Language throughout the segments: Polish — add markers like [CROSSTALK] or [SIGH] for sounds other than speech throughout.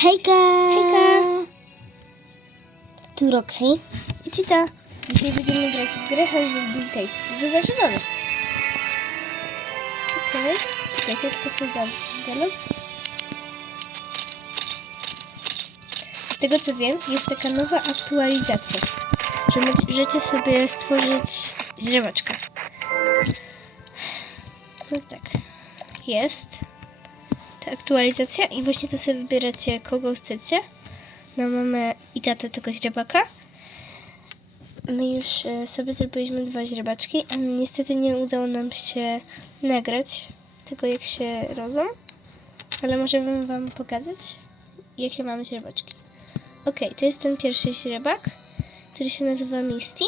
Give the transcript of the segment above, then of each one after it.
Hejka! Hejka! Tu Roxy. I Cita. Dzisiaj będziemy grać w grę Hell's Taste. To zaczynamy. Okej. Czekajcie, tylko sobie dam galop. Z tego co wiem, jest taka nowa aktualizacja, że możecie sobie stworzyć źrebaczkę. No tak. Jest aktualizacja i właśnie to sobie wybieracie kogo chcecie. Na mamę i tatę tego źrebaka. My już e, sobie zrobiliśmy dwa źrebaczki, ale niestety nie udało nam się nagrać tego jak się rodzą. Ale możemy wam pokazać jakie mamy źrebaczki. Ok, to jest ten pierwszy źrebak, który się nazywa Misty.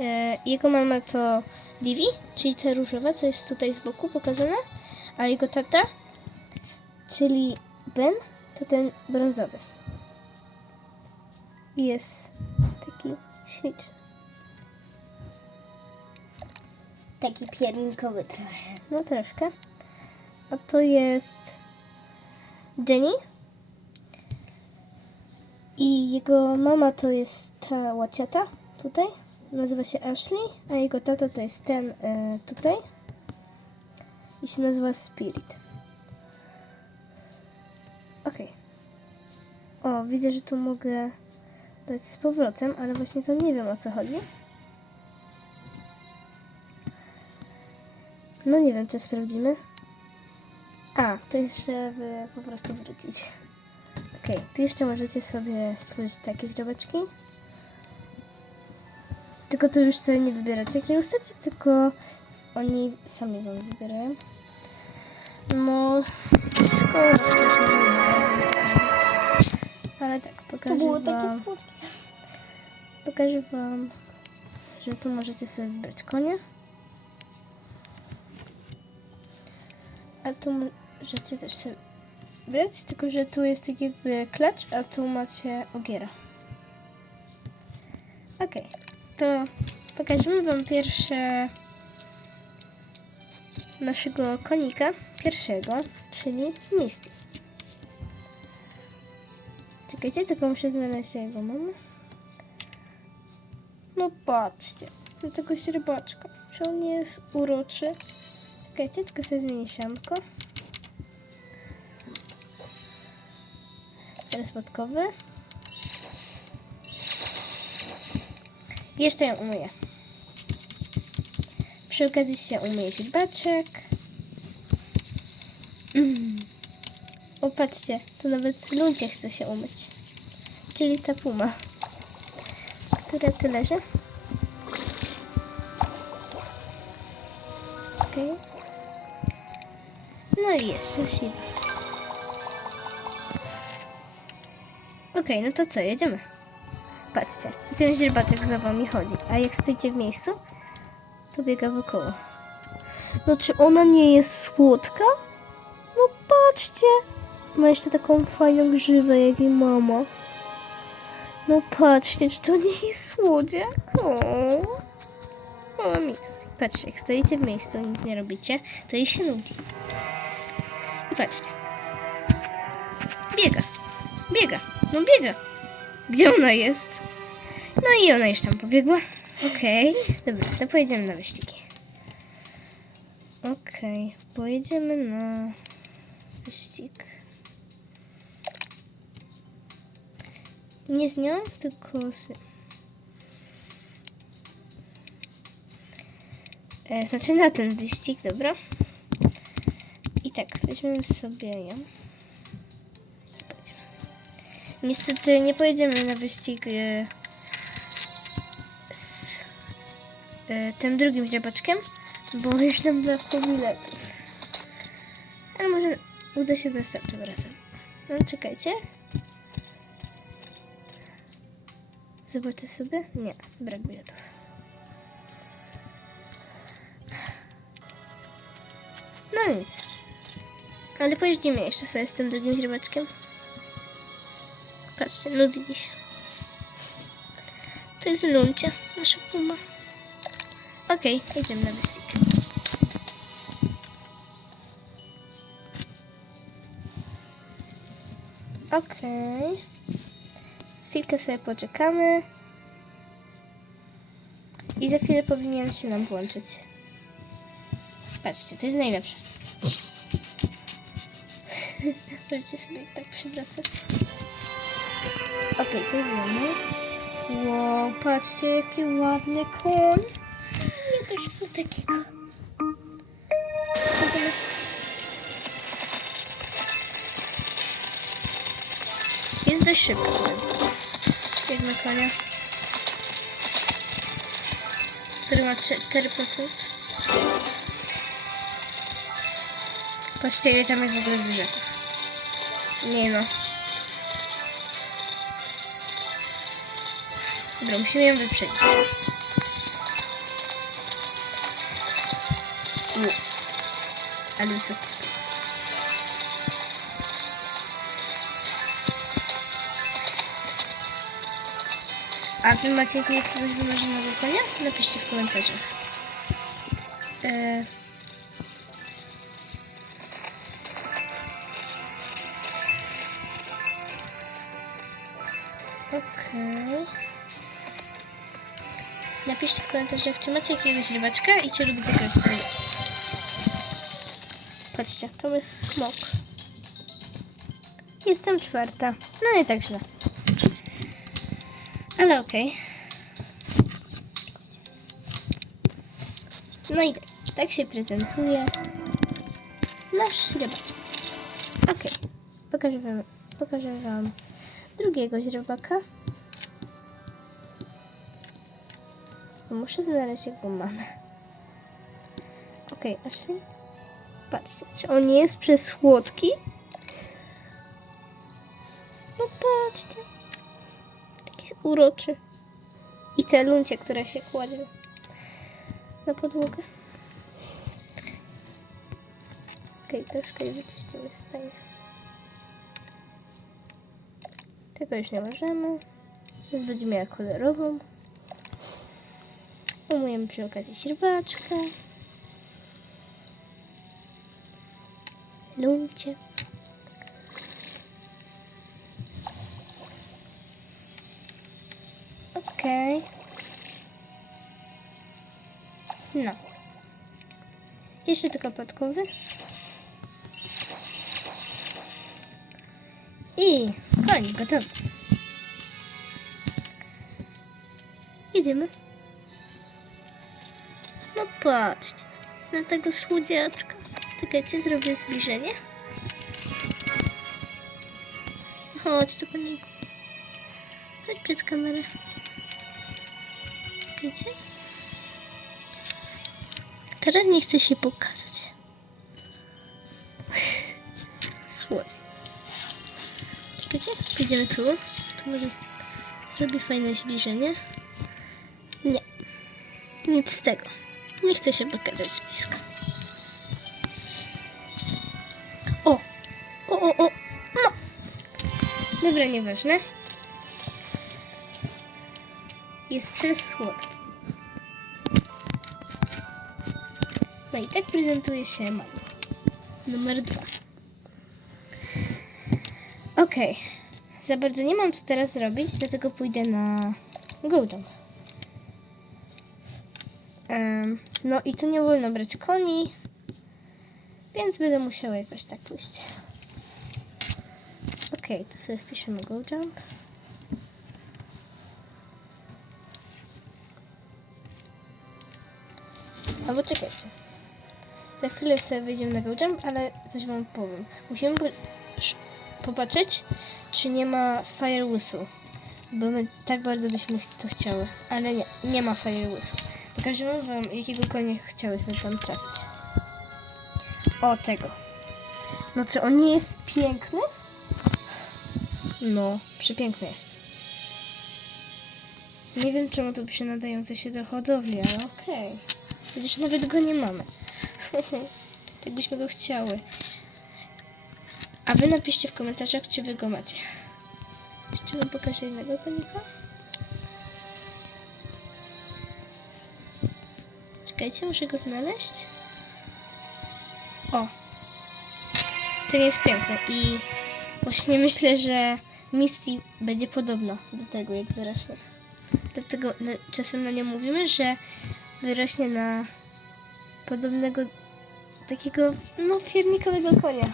E, Jego mama to Divi, czyli ta różowa, co jest tutaj z boku pokazane, a jego tata, czyli Ben, to ten brązowy. Jest taki śliczny. Taki piernikowy trochę. No troszkę. A to jest Jenny. I jego mama to jest ta łaciata tutaj. Nazywa się Ashley, a jego tata to jest ten e, tutaj. I się nazywa Spirit. O, widzę, że tu mogę dać z powrotem, ale właśnie to nie wiem o co chodzi. No nie wiem, czy sprawdzimy. A, to jest, żeby po prostu wrócić. Okej, tu jeszcze możecie sobie stworzyć takie źrebeczki. Tylko to już sobie nie wybieracie, jakie chcecie, tylko oni sami wam wybierają. No, szkoda strasznie, że nie. Ale tak, pokażę To było wam. takie słodkie. Pokażę wam, że tu możecie sobie wybrać konie. A tu możecie też sobie wybrać, tylko że tu jest tak jakby klacz, a tu macie ogiera. Okej, to pokażemy wam pierwsze naszego konika, pierwszego, czyli Misty. Czekajcie, tylko muszę znaleźć jego mamę. No patrzcie, na tego śrebaczka. Czy on nie jest uroczy? Czekajcie, tylko sobie zmienię sianko. Ten spotkowy. Jeszcze ją umyję. Przy okazji się umyje śrebaczek. O, patrzcie, to nawet ludzie chce się umyć. Czyli ta puma która tu leży. Okej. No i jest szczęśliwa. Okej, no to co, jedziemy. Patrzcie, ten źrebaczek za wami chodzi, a jak stoicie w miejscu, to biega wokoło. No czy ona nie jest słodka? No patrzcie, ma jeszcze taką fajną grzywę jak jej mama. No patrzcie, czy to nie jest słodziak? O, Misty. Patrzcie, jak stoicie w miejscu, nic nie robicie, to jej się nudzi. I patrzcie. Biega. Biega. No biega. Gdzie ona jest? No i ona już tam pobiegła. Okej. Dobra, to pojedziemy na wyścigi. Okej, pojedziemy na wyścig. Nie z nią, tylko z... E, znaczy na ten wyścig, dobra? I tak, weźmiemy sobie ją. Niestety nie pojedziemy na wyścig e, z e, tym drugim źrebaczkiem, bo już nam brakło biletów. Ale może uda się następnym razem. No czekajcie. Zobaczę sobie. Nie, brak biletów. No nic. Ale pojeździmy jeszcze sobie z tym drugim źrebaczkiem. Patrzcie, nudzi się. To jest Luncia, nasza puma. Okej, jedziemy na wyścig. Okej. Chwilkę sobie poczekamy. I za chwilę powinien się nam włączyć. Patrzcie, to jest najlepsze. [LAUGHS] Możecie sobie tak przywracać. Okej, to zjemy. Wow, patrzcie, jaki ładny koń. Ja też chcę takiego. Okej. Jest dość szybko. Na konia. Który ma 4%. Patrzcie, ile tam jest w ogóle zwierzaków. Nie no. Dobra, musimy ją wyprzedzić. Wow. Ale wysoki A wy macie jakiegoś wymarzonego konia? Napiszcie w komentarzach. E... Okej. Napiszcie w komentarzach, czy macie jakiegoś rybaczka i czy lubicie kogoś Patrzcie, to jest smok. Jestem czwarta. No nie tak źle. Ale okej. No i tak, tak się prezentuje nasz rybak. Okej, pokażę, wam, pokażę wam drugiego źrebaka. Muszę znaleźć jego mamę. Okej, Ashley. Patrzcie, czy on nie jest przesłodki? No patrzcie. Taki uroczy. I te luncie, które się kładzie na podłogę. Okej, troszkę je wyczyścimy tej. Tego już nie możemy. Teraz będziemy miała kolorową. Umyjemy przy okazji śrubaczkę. Luncie. Okej. No. Jeszcze tylko podkowy. I koń gotowy. Jedziemy. No patrzcie. Na tego słodziaczka. Czekajcie, zrobię zbliżenie. Chodź tu koniku. Chodź przed kamerę. Wiecie? Teraz nie chcę się pokazać. [LAUGHS] Słodzie. Czekajcie, pójdziemy tu. To może robi fajne zbliżenie. Nie. Nic z tego. Nie chcę się pokazać z bliska. O! O, o, o! No! Dobra, nieważne. Jest przesłodki. No i tak prezentuje się maluch. Numer dwa. Okej. Za bardzo nie mam co teraz zrobić, dlatego pójdę na Go Jump. Em, no i tu nie wolno brać koni, więc będę musiała jakoś tak pójść. Okej, to sobie wpiszemy Go Jump. Albo czekajcie. Za chwilę sobie wyjdziemy na Go Jump, ale coś wam powiem. Musimy popatrzeć, czy nie ma Fire Whistle. Bo my tak bardzo byśmy to chciały. Ale nie, nie ma Fire Whistle. Pokażemy wam, jakiego konia chciałyśmy tam trafić. O, tego. No czy on nie jest piękny? No, przepiękny jest. Nie wiem, czemu to przy nadające się do hodowli, ale okej. Przecież nawet go nie mamy. [LAUGHS] tak byśmy go chciały. A wy napiszcie w komentarzach, czy wy go macie. Jeszcze wam pokażę innego konika. Czekajcie, muszę go znaleźć. O! Ten jest piękny i Właśnie myślę, że Misty będzie podobna do tego, jak dorośnie. Dlatego czasem na nią mówimy, że wyrośnie na podobnego takiego, no, piernikowego konia.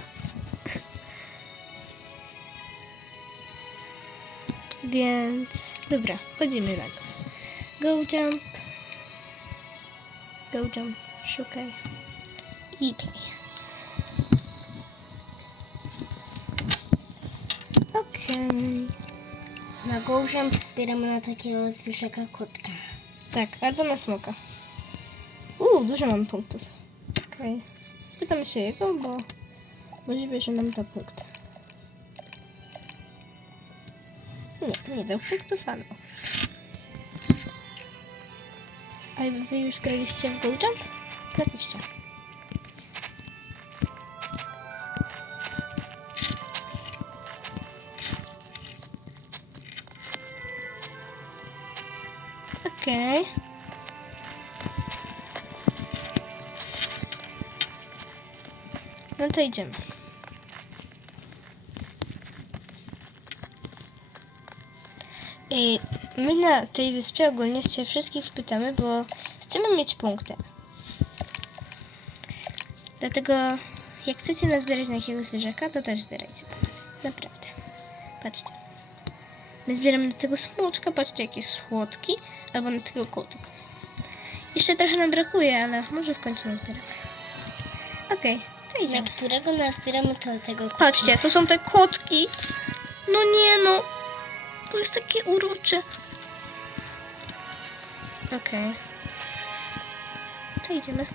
Więc, dobra, chodzimy na go. Go jump. Go jump, szukaj. I play. Okej. Na gołżem zbieramy na takiego zwierzaka kotka. Tak, albo na smoka. Uuu, dużo mam punktów. Okej. Spytamy się jego, bo możliwe, że nam da punkt. Nie, nie dał punktów, ale... A wy już graliście w Go Jump? Napiszcie. Okej. No to idziemy. I my na tej wyspie ogólnie się wszystkich wpytamy, bo chcemy mieć punkty. Dlatego jak chcecie nazbierać na jakiegoś zwierzaka, to też zbierajcie punkty. Naprawdę. Patrzcie. My zbieramy na tego smoczka, patrzcie jakie słodki, albo na tego kotka. Jeszcze trochę nam brakuje, ale może w końcu nazbieramy. Okej, Na którego nazbieramy to tego. Patrzcie, to są te kotki. No nie no. To jest takie urocze. Okej. To idziemy.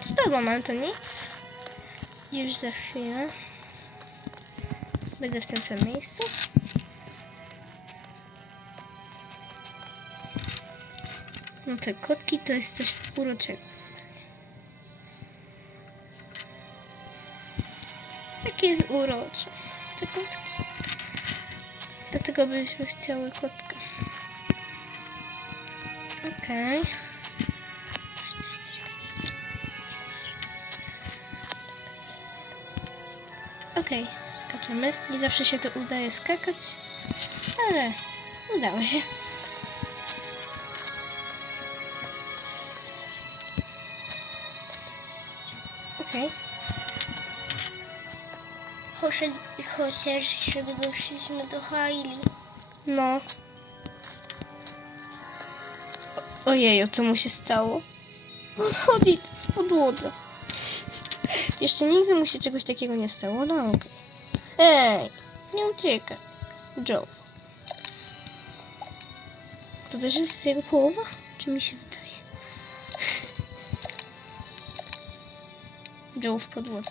Spadłam, ale to nic. Już za chwilę. Będę w tym samym miejscu. No te kotki to jest coś uroczego. Takie jest urocze. Te kotki. Dlatego byśmy chciały kotka. Okej. Okej, skaczemy. Nie zawsze się to udaje skakać, ale udało się. Chociaż, chociaż żeby doszliśmy do Haili. No. O- Ojeju, co mu się stało? On chodzi w podłodze. Jeszcze nigdy mu się czegoś takiego nie stało, no okej. Ej, nie uciekaj. Joe. To też jest jego połowa? Czy mi się wydaje? Joe w podłodze.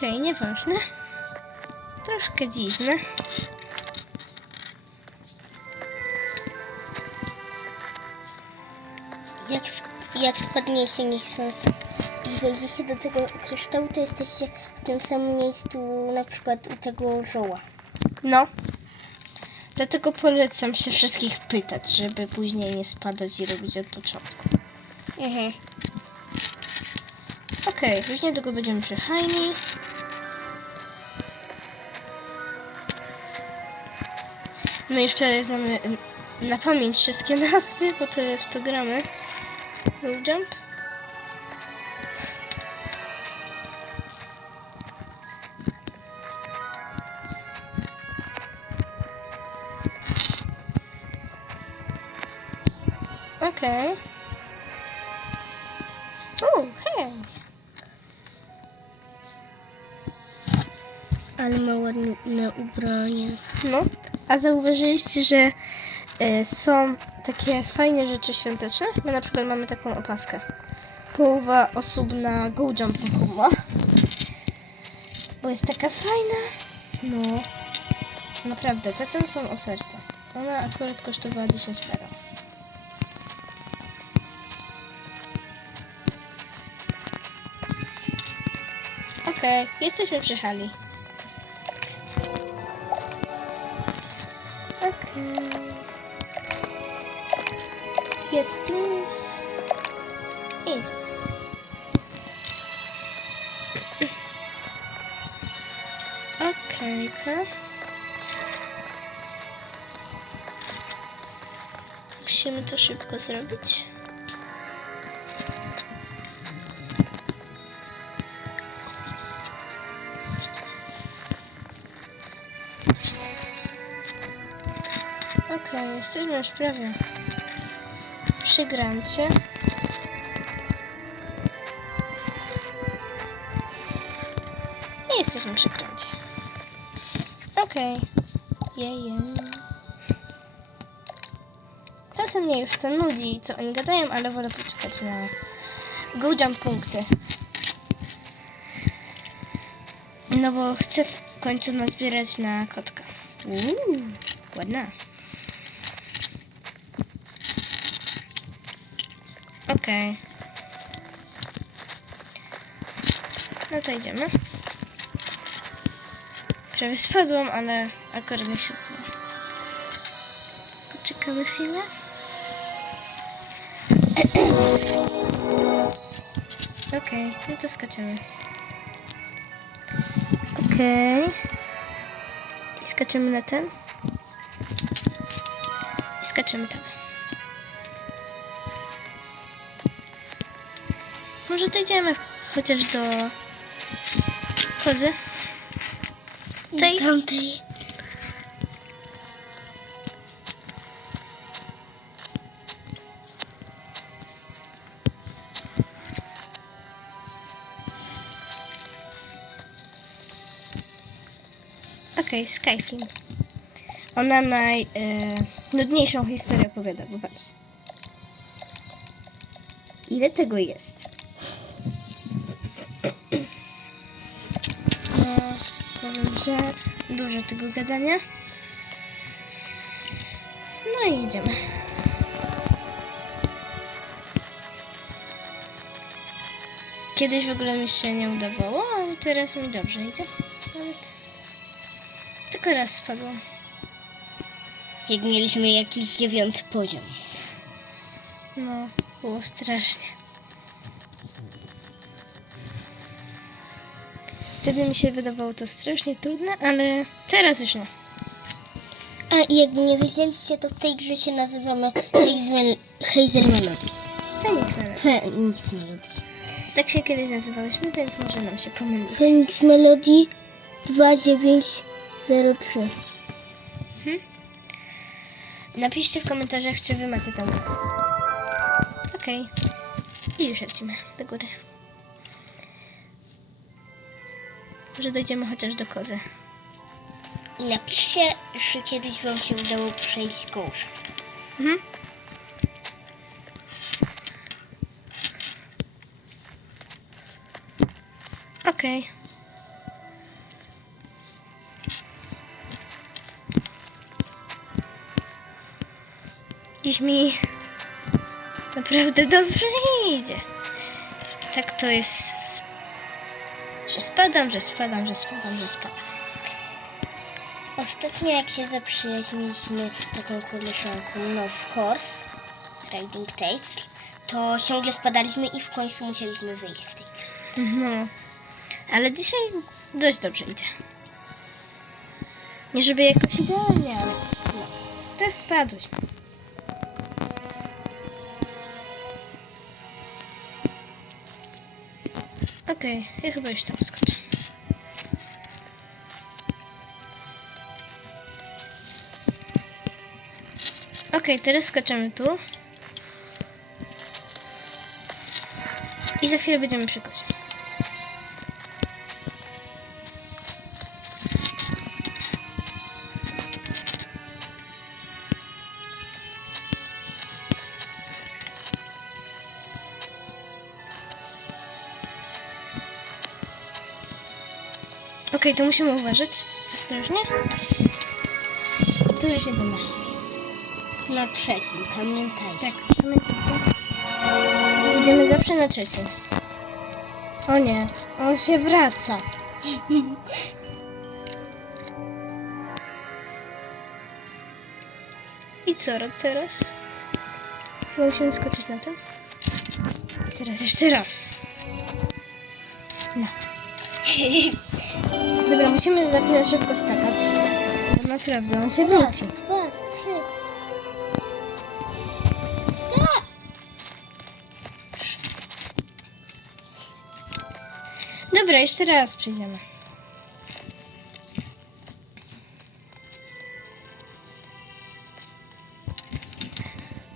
Okej, nieważne. Troszkę dziwne. Jak, jak spadniecie niechcąc i wejdziecie do tego kryształu, to jesteście w tym samym miejscu, na przykład u tego żoła. No. Dlatego polecam się wszystkich pytać, żeby później nie spadać i robić od początku. Mhm. Okej, już niedługo będziemy przy. My już prawie znamy na pamięć wszystkie [LAUGHS] nazwy, bo tyle w to gramy. Go jump. Okej. O, hej. Ale ma ładne ubranie. No, a zauważyliście, że e, są takie fajne rzeczy świąteczne? My na przykład mamy taką opaskę. Połowa osób na Go ma. Bo jest taka fajna. No, naprawdę, czasem są oferty. Ona akurat kosztowała 10 euro. Okej, jesteśmy przy hali. Tak. Okay. Yes, please. Idź. Okejka. Tak. Okay. Musimy to szybko zrobić. Jesteśmy już prawie przy grancie. I jesteśmy przy grancie. Okej. Jeje. Czasem mnie już to nudzi, co oni gadają, ale wolę poczekać na go jump punkty. No bo chcę w końcu nazbierać na kotka. Uuu, ładna. Okej. No to idziemy. Prawie spadłam, ale akurat mi się udało. Poczekamy chwilę. Okej, no to skaczemy. Okej. I skaczemy na ten. I skaczemy tam. Może dojdziemy chociaż do kozy. Tej? Tamtej. Okej, Skyflame. Ona najnudniejszą historię opowiada, bo patrz. Ile tego jest? Że dużo tego gadania. No i idziemy. Kiedyś w ogóle mi się nie udawało, ale teraz mi dobrze idzie. Nawet tylko raz spadłam. Jak mieliśmy jakiś dziewiąty poziom. No, było strasznie. Wtedy mi się wydawało to strasznie trudne, ale teraz już nie. A i jakby nie wiedzieliście, to w tej grze się nazywamy Hazel, Hazel Melody. Phoenix Melody. Phoenix Melody. Tak się kiedyś nazywałyśmy, więc może nam się pomylić. Phoenix Melody 2903. Napiszcie w komentarzach, czy wy macie tam. Okej. I już lecimy do góry. Może dojdziemy chociaż do kozy. I napiszcie, że kiedyś wam się udało przejść kołże. Mhm. Okej. Dziś mi naprawdę dobrze idzie. Tak to jest, że spadam, że spadam, że spadam, że spadam. Ostatnio jak się zaprzyjaźniliśmy z taką koleżanką Love Horse, Riding Tales, to ciągle spadaliśmy i w końcu musieliśmy wyjść z tej gry. No, ale dzisiaj dość dobrze idzie. Nie żeby jakoś idealnie, ale no. Teraz spadłeś. Okej, ja chyba już tam skoczę. Okej, teraz skaczemy tu. I za chwilę będziemy przy. Okej, to musimy uważać. Ostrożnie. Tu już jedziemy. Na trzecim, pamiętajcie. Tak, pamiętajcie. Jedziemy zawsze na trzecim. O nie, on się wraca. I co teraz? Chyba musimy skoczyć na ten. Teraz jeszcze raz. No. [LAUGHS] Dobra, musimy za chwilę szybko skakać. Bo naprawdę, on się wróci. dwa, trzy. Dobra, jeszcze raz przejdziemy.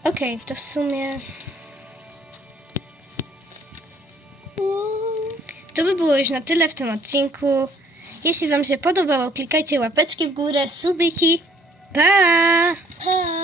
Okej, to w sumie. To by było już na tyle w tym odcinku. Jeśli Wam się podobało, klikajcie łapeczki w górę, subiki. Pa! Pa!